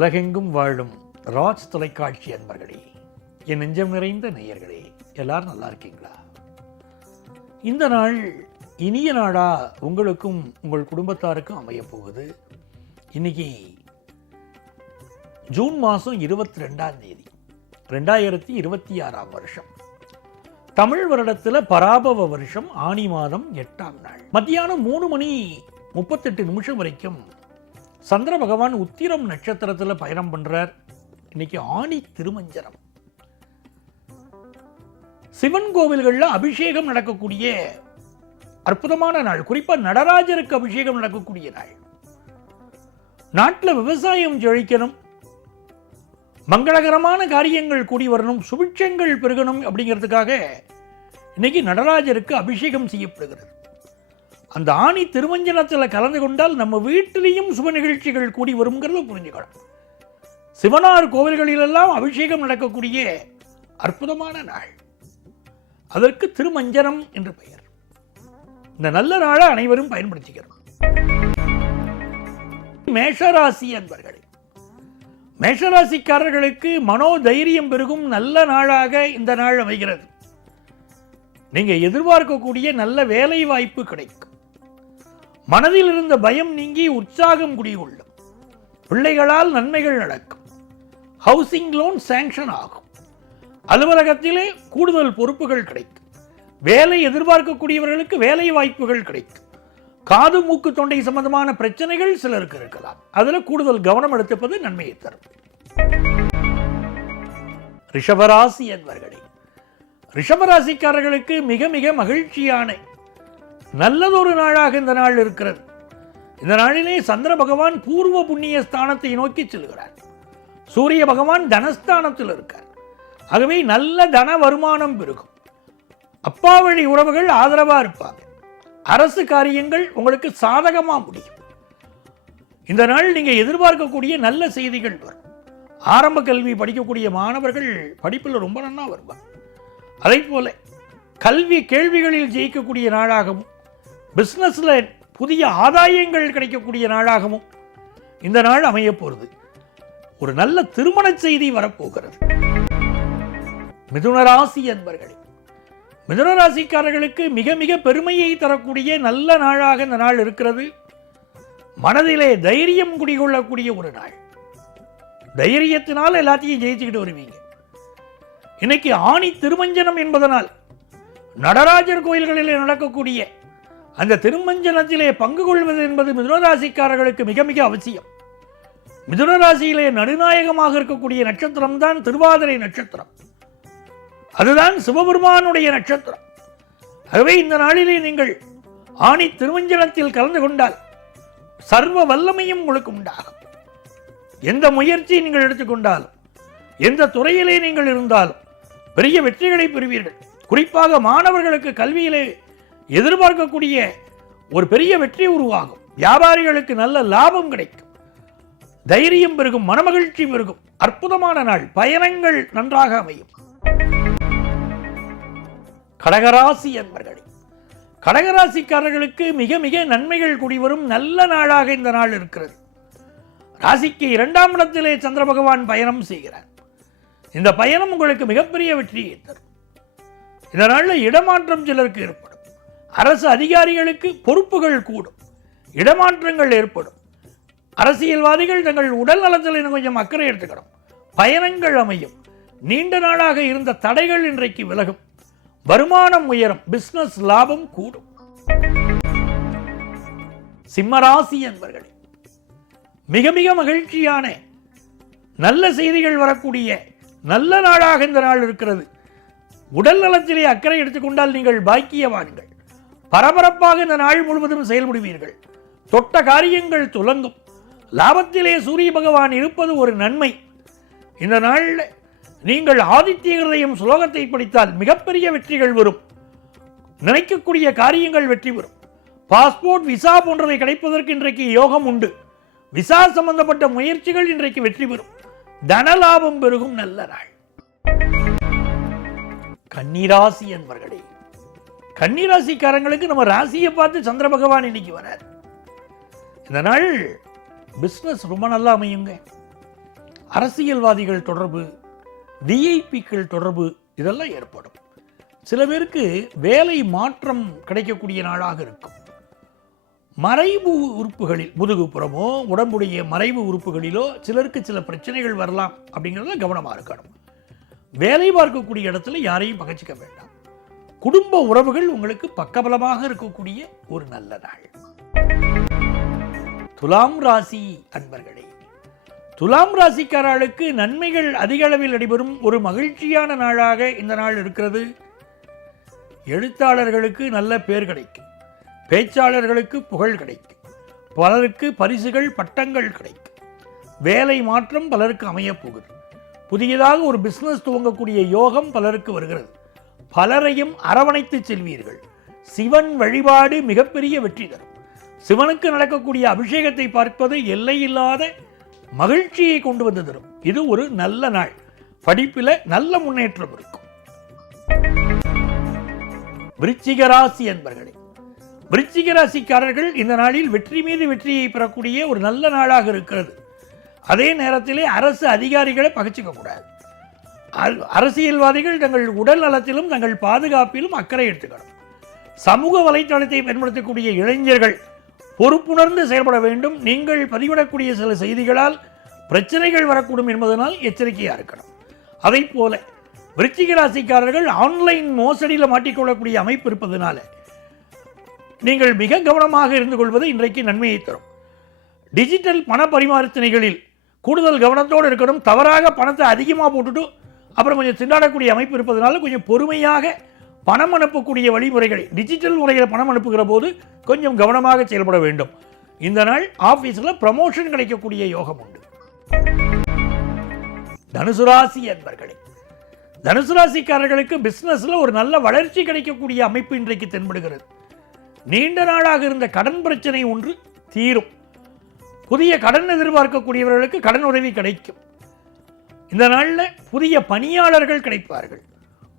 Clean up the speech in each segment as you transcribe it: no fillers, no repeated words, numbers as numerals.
உலகெங்கும் வாழும் ராஜ் தொலைக்காட்சி அன்பர்களே, என் நெஞ்சம் நிறைந்த நேயர்களே, எல்லாரும் நல்லா இருக்கீங்களா? இந்த நாள் இனிய நாளா உங்களுக்கும் உங்கள் குடும்பத்தாருக்கும் அமைய போகுது. இன்னைக்கு ஜூன் மாதம் 22ஆம் தேதி 2026 வருஷம். தமிழ் வருடத்தில் பராபவ வருஷம் ஆனி மாதம் 8ஆம் நாள் மத்தியானம் 3:38 வரைக்கும் சந்திர பகவான் உத்திரம் நட்சத்திரத்தில் பயணம் பண்றார். இன்னைக்கு ஆனி திருமஞ்சனம். சிவன் கோவில்களில் அபிஷேகம் நடக்கக்கூடிய அற்புதமான நாள். குறிப்பா நடராஜருக்கு அபிஷேகம் நடக்கக்கூடிய நாள். நாட்டில் விவசாயம் செழிக்கணும், மங்களகரமான காரியங்கள் கூடி வரணும், சுபிட்சங்கள் பெருகணும் அப்படிங்கிறதுக்காக இன்னைக்கு நடராஜருக்கு அபிஷேகம் செய்யப்படுகிறது. அந்த ஆணி திருமஞ்சனத்தில் கலந்து கொண்டால் நம்ம வீட்டிலையும் சுப நிகழ்ச்சிகள் கூடி வருங்கிறத புரிஞ்சுக்கலாம். சிவனார் கோவில்களிலெல்லாம் அபிஷேகம் நடக்கக்கூடிய அற்புதமான நாள். அதற்கு திருமஞ்சனம் என்று பெயர். இந்த நல்ல நாளை அனைவரும் பயன்படுத்திக்கிறோம். மேஷராசி அன்பர்களே, மேஷராசிக்காரர்களுக்கு மனோதைரியம் பெருகும் நல்ல நாளாக இந்த நாள் அமைகிறது. நீங்க எதிர்பார்க்கக்கூடிய நல்ல வேலை வாய்ப்பு கிடைக்கும். மனதில் இருந்த பயம் நீங்கி உற்சாகம் குடிகொள்ளும். பிள்ளைகளால் நன்மைகள் நடக்கும். ஹவுசிங் லோன் சாங்ஷன் ஆகும். அலுவலகத்திலே கூடுதல் பொறுப்புகள் கிடைக்கும். வேலை எதிர்பார்க்கக்கூடியவர்களுக்கு வேலை வாய்ப்புகள் கிடைக்கும். காது மூக்கு தொண்டை சம்பந்தமான பிரச்சனைகள் சிலருக்கு இருக்கலாம். அதில் கூடுதல் கவனம் எடுத்துப்பது நன்மையை தரும். ரிஷபராசி என்பவர்களே, ரிஷபராசிக்காரர்களுக்கு மிக மிக மகிழ்ச்சியான நல்லதொரு நாளாக இந்த நாள் இருக்கிறது. இந்த நாளிலே சந்திர பகவான் பூர்வ புண்ணிய ஸ்தானத்தை நோக்கி செல்கிறார். சூரிய பகவான் தனஸ்தானத்தில் இருக்கார். ஆகவே நல்ல தன வருமானம் பெருகும். அப்பா வழி உறவுகள் ஆதரவா இருப்பாங்க. அரசு காரியங்கள் உங்களுக்கு சாதகமா முடியும். இந்த நாள் நீங்க எதிர்பார்க்கக்கூடிய நல்ல செய்திகள் வரும். ஆரம்ப கல்வி படிக்கக்கூடிய மாணவர்கள் படிப்பில் ரொம்ப நன்னா வருவாங்க. அதே போல கல்வி கேள்விகளில் ஜெயிக்கக்கூடிய நாளாகவும், பிஸ்னஸ்ல புதிய ஆதாயங்கள் கிடைக்கக்கூடிய நாளாகவும் இந்த நாள் அமைய போகிறது. ஒரு நல்ல திருமண செய்தி வரப்போகிறது. மிதுனராசி என்பர்களே, மிதுனராசிக்காரர்களுக்கு மிக மிக பெருமையை தரக்கூடிய நல்ல நாளாக இந்த நாள் இருக்கிறது. மனதிலே தைரியம் குடிகொள்ளக்கூடிய ஒரு நாள். தைரியத்தினால் எல்லாத்தையும் ஜெயிச்சுக்கிட்டு வருவீங்க. இன்னைக்கு ஆணி திருமஞ்சனம் என்பதனால் நடராஜர் கோயில்களிலே நடக்கக்கூடிய அந்த திருமஞ்சனத்திலே பங்கு கொள்வது என்பது மிதுனராசிக்காரர்களுக்கு மிக மிக அவசியம். மிதுனராசியிலே நடுநாயகமாக இருக்கக்கூடிய நட்சத்திரம் தான் திருவாதிரை நட்சத்திரம். அதுதான் சிவபெருமானுடைய நட்சத்திரம். ஆகவே இந்த நாளிலே நீங்கள் ஆணி திருமஞ்சனத்தில் கலந்து கொண்டால் சர்வ வல்லமையும் உங்களுக்கு உண்டாகும். எந்த முயற்சியை நீங்கள் எடுத்துக்கொண்டாலும், எந்த துறையிலே நீங்கள் இருந்தாலும் பெரிய வெற்றிகளை பெறுவீர்கள். குறிப்பாக மாணவர்களுக்கு கல்வியிலே எதிர்பார்க்கக்கூடிய ஒரு பெரிய வெற்றி உருவாகும். வியாபாரிகளுக்கு நல்ல லாபம் கிடைக்கும். தைரியம் பெருகும், மனமகிழ்ச்சி பெருகும். அற்புதமான நாள். பயணங்கள் நன்றாக அமையும். கடகராசி என்பர்களே, கடகராசிக்காரர்களுக்கு மிக மிக நன்மைகள் கூடிவரும் நல்ல நாளாக இந்த நாள் இருக்கிறது. ராசிக்கு 2ஆம் இடத்திலே சந்திர பகவான் பயணம் செய்கிறார். இந்த பயணம் உங்களுக்கு மிகப்பெரிய வெற்றியை தரும். இந்த நாளில் இடமாற்றம் சிலருக்கு ஏற்படும். அரசு அதிகாரிகளுக்கு பொறுப்புகள் கூடும். இடமாற்றங்கள் ஏற்படும். அரசியல்வாதிகள் தங்கள் உடல் நலத்தில் கொஞ்சம் அக்கறை எடுத்துக்கணும். பயணங்கள் அமையும். நீண்ட நாளாக இருந்த தடைகள் இன்றைக்கு விலகும். வருமானம் உயரும். பிசினஸ் லாபம் கூடும். சிம்மராசி என்பவர்களே, மிக மிக மகிழ்ச்சியான நல்ல செய்திகள் வரக்கூடிய நல்ல நாளாக இந்த நாள் இருக்கிறது. உடல் நலத்திலே அக்கறை எடுத்துக்கொண்டால் நீங்கள் பாக்கியவான்கள். பரபரப்பாக இந்த நாள் முழுவதும் செயல்படுவீர்கள். தொட்ட காரியங்கள் துலங்கும். லாபத்திலே சூரிய பகவான் இருப்பது ஒரு நன்மை. இந்த நாளில் நீங்கள் ஆதித்ய ஹிருதயம் ஸ்லோகத்தை படித்தால் மிகப்பெரிய வெற்றிகள் வரும். நினைக்கக்கூடிய காரியங்கள் வெற்றி பெறும். பாஸ்போர்ட், விசா போன்றவை கிடைப்பதற்கு இன்றைக்கு யோகம் உண்டு. விசா சம்பந்தப்பட்ட முயற்சிகள் இன்றைக்கு வெற்றி பெறும். தனலாபம் பெருகும் நல்ல நாள். கன்னிராசி என்பர்களே, கன்னிராசிக்காரங்களுக்கு நம்ம ராசியை பார்த்து சந்திர பகவான் இன்னைக்கு வரார். இந்த நாள் பிஸ்னஸ் ரொம்ப நல்லா அமையுங்க. அரசியல்வாதிகள் தொடர்பு, விஐபிக்கள் தொடர்பு இதெல்லாம் ஏற்படும். சில பேருக்கு வேலை மாற்றம் கிடைக்கக்கூடிய நாளாக இருக்கும். மறைவு உறுப்புகளில், முதுகுப்புறமோ உடம்புடைய மறைவு உறுப்புகளிலோ சிலருக்கு சில பிரச்சனைகள் வரலாம். அப்படிங்கிறத கவனமாக இருக்கணும். வேலை பார்க்கக்கூடிய இடத்துல யாரையும் பகைச்சிக்க வேண்டாம். குடும்ப உறவுகள் உங்களுக்கு பக்கபலமாக இருக்கக்கூடிய ஒரு நல்ல நாள். துலாம் ராசி அன்பர்களே, துலாம் ராசிக்காரர்களுக்கு நன்மைகள் அதிக அளவில் நடைபெறும் ஒரு மகிழ்ச்சியான நாளாக இந்த நாள் இருக்கிறது. எழுத்தாளர்களுக்கு நல்ல பேர் கிடைக்கும், பேச்சாளர்களுக்கு புகழ் கிடைக்கும், பலருக்கு பரிசுகள் பட்டங்கள் கிடைக்கும், வேலை மாற்றம் பலருக்கு அமையப் போகுது, புதியதாக ஒரு பிஸ்னஸ் துவங்கக்கூடிய யோகம் பலருக்கு வருகிறது, பலரையும் அரவணைத்து செல்வீர்கள். சிவன் வழிபாடு மிகப்பெரிய வெற்றி தரும். சிவனுக்கு நடக்கக்கூடிய அபிஷேகத்தை பார்ப்பது எல்லையில்லாத மகிழ்ச்சியை கொண்டு வந்து தரும். இது ஒரு நல்ல நாள். படிப்பில் நல்ல முன்னேற்றம் இருக்கும். விருச்சிக ராசி அன்பர்களே, விருச்சிக ராசிக்காரர்கள் இந்த நாளில் வெற்றி மீது வெற்றியை பெறக்கூடிய ஒரு நல்ல நாளாக இருக்கிறது. அதே நேரத்திலே அரசு அதிகாரிகளை பகைச்சிக்க கூடாது. அரசியல்வாதிகள் தங்கள் உடல் நலத்திலும் தங்கள் பாதுகாப்பிலும் அக்கறை எடுத்துக்கணும். சமூக வலைத்தளத்தை பயன்படுத்தக்கூடிய இளைஞர்கள் பொறுப்புணர்ந்து செயல்பட வேண்டும். நீங்கள் பதிவிடக்கூடிய சில செய்திகளால் பிரச்சனைகள் வரக்கூடும் என்பதனால் எச்சரிக்கையாக இருக்கணும். அதை போல விருச்சிக ராசிக்காரர்கள் ஆன்லைன் மோசடியில் மாட்டிக்கொள்ளக்கூடிய அமைப்பு இருப்பதனால நீங்கள் மிக கவனமாக இருந்து கொள்வது இன்றைக்கு நன்மையை தரும். டிஜிட்டல் பண பரிமாற்றங்களில் கூடுதல் கவனத்தோடு இருக்கணும். தவறாக பணத்தை அதிகமாக போட்டுட்டு அப்புறம் கொஞ்சம் திண்டாடக்கூடிய அமைப்பு இருப்பதனால கொஞ்சம் பொறுமையாக பணம் அனுப்பக்கூடிய வழிமுறைகளை, டிஜிட்டல் முறையில் பணம் அனுப்புகிற போது கொஞ்சம் கவனமாக செயல்பட வேண்டும். இந்த நாள் ஆஃபீஸில் ப்ரமோஷன் கிடைக்கக்கூடிய யோகம் உண்டு. தனுசு ராசி அன்பர்களே, தனுசு ராசிக்காரர்களுக்கு பிஸ்னஸில் ஒரு நல்ல வளர்ச்சி கிடைக்கக்கூடிய அமைப்பு இன்றைக்கு தென்படுகிறது. நீண்ட நாளாக இருந்த கடன் பிரச்சனை ஒன்று தீரும். புதிய கடன் எதிர்பார்க்கக்கூடியவர்களுக்கு கடன் உதவி கிடைக்கும். இந்த நாளில் புதிய பணியாளர்கள் கிடைப்பார்கள்.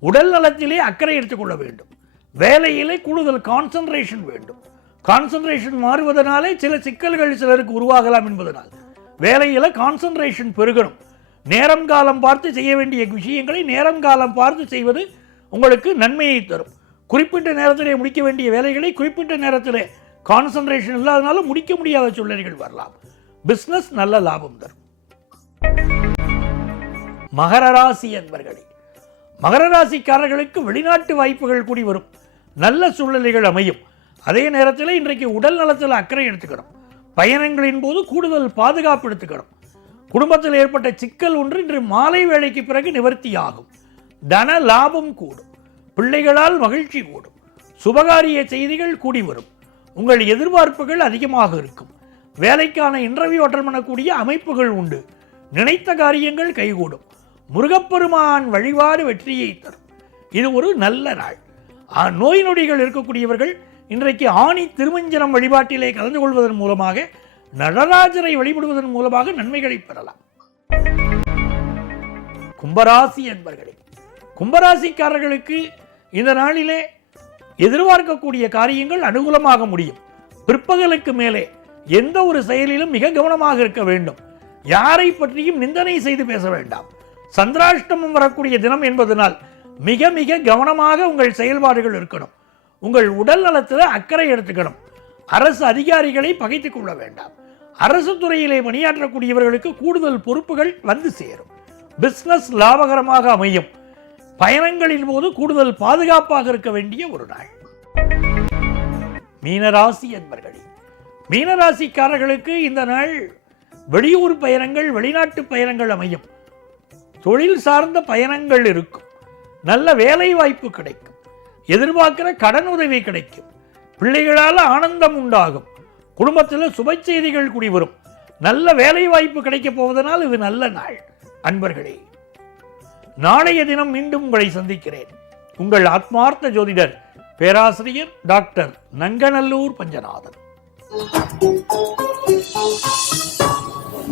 உடல் நலத்திலே அக்கறை எடுத்துக்கொள்ள வேண்டும். வேலையிலே கூடுதல் கான்சன்ட்ரேஷன் வேண்டும். கான்சன்ட்ரேஷன் மாறுவதனாலே சில சிக்கல்கள் சிலருக்கு உருவாகலாம் என்பதனால் வேலையில் கான்சன்ட்ரேஷன் பெருகணும். நேரம் காலம் பார்த்து செய்ய வேண்டிய விஷயங்களை நேரம் காலம் பார்த்து செய்வது உங்களுக்கு நன்மையை தரும். குறிப்பிட்ட நேரத்திலே முடிக்க வேண்டிய வேலைகளை குறிப்பிட்ட நேரத்திலே கான்சன்ட்ரேஷன் இல்லாதனால முடிக்க முடியாத சூழ்நிலைகள் வரலாம். பிஸ்னஸ் நல்ல லாபம் தரும். மகர ராசி அன்பர்களே, மகர ராசிக்காரர்களுக்கு வெளிநாட்டு வாய்ப்புகள் கூடி வரும். நல்ல சூழ்நிலைகள் அமையும். அதே நேரத்தில் இன்றைக்கு உடல் நலத்தில் அக்கறை எடுத்துக்கணும். பயணங்களின் போது கூடுதல் பாதுகாப்பு எடுத்துக்கணும். குடும்பத்தில் ஏற்பட்ட சிக்கல் ஒன்று இன்று மாலை வேளைக்கு பிறகு நிவர்த்தியாகும். தன லாபம் கூடும். பிள்ளைகளால் மகிழ்ச்சி கூடும். சுபகாரிய செய்திகள் கூடி வரும். உங்கள் எதிர்பார்ப்புகள் அதிகமாக இருக்கும். வேலைக்கான இன்டர்வியூ அட்டெண்ட் பண்ணக்கூடிய அமைப்புகள் உண்டு. நினைத்த காரியங்கள் கைகூடும். முருகப்பெருமான் வழிபாடு வெற்றியை தரும். இது ஒரு நல்ல நாள். நோய் நொடிகள் இருக்கக்கூடியவர்கள் இன்றைக்கு ஆணி திருமஞ்சனம் வழிபாட்டிலே கலந்து கொள்வதன் மூலமாக, நடராஜரை வழிபடுவதன் மூலமாக நன்மைகளை பெறலாம். கும்பராசி என்பர்களே, கும்பராசிக்காரர்களுக்கு இந்த நாளிலே எதிர்பார்க்கக்கூடிய காரியங்கள் அனுகூலமாக முடியும். பிற்பகலுக்கு மேலே எந்த ஒரு செயலிலும் மிக கவனமாக இருக்க வேண்டும். யாரை பற்றியும் நிந்தனை செய்து பேச வேண்டாம். சந்திராஷ்டமம் வரக்கூடிய தினம் என்பதனால் மிக மிக கவனமாக உங்கள் செயல்பாடுகள் இருக்கணும். உங்கள் உடல் நலத்தில் அக்கறை எடுத்துக்கணும். அரசு அதிகாரிகளை பகைத்துக் கொள்ள வேண்டாம். அரசு துறையிலே பணியாற்றக்கூடியவர்களுக்கு கூடுதல் பொறுப்புகள் வந்து சேரும். பிசினஸ் லாபகரமாக அமையும். பயணங்களின் போது கூடுதல் பாதுகாப்பாக இருக்க வேண்டிய ஒரு நாள். மீனராசி என்பர்களே, மீனராசிக்காரர்களுக்கு இந்த நாள் வெளியூர் பயணங்கள், வெளிநாட்டு பயணங்கள் அமையும். தொழில் சார்ந்த பயணங்கள் இருக்கும். நல்ல வேலை வாய்ப்பு கிடைக்கும். எதிர்பார்க்கிற கடன் உதவி கிடைக்கும். பிள்ளைகளால் ஆனந்தம் உண்டாகும். குடும்பத்தில் சுப செய்திகள் கூடி வரும். நல்ல வேலை வாய்ப்பு கிடைக்கப் போவதனால் இது நல்ல நாள். அன்பர்களே, நாளைய தினம் மீண்டும் உங்களை சந்திக்கிறேன். உங்கள் ஆத்மார்த்த ஜோதிடர் பேராசிரியர் டாக்டர் நங்கநல்லூர் பஞ்சநாதன்.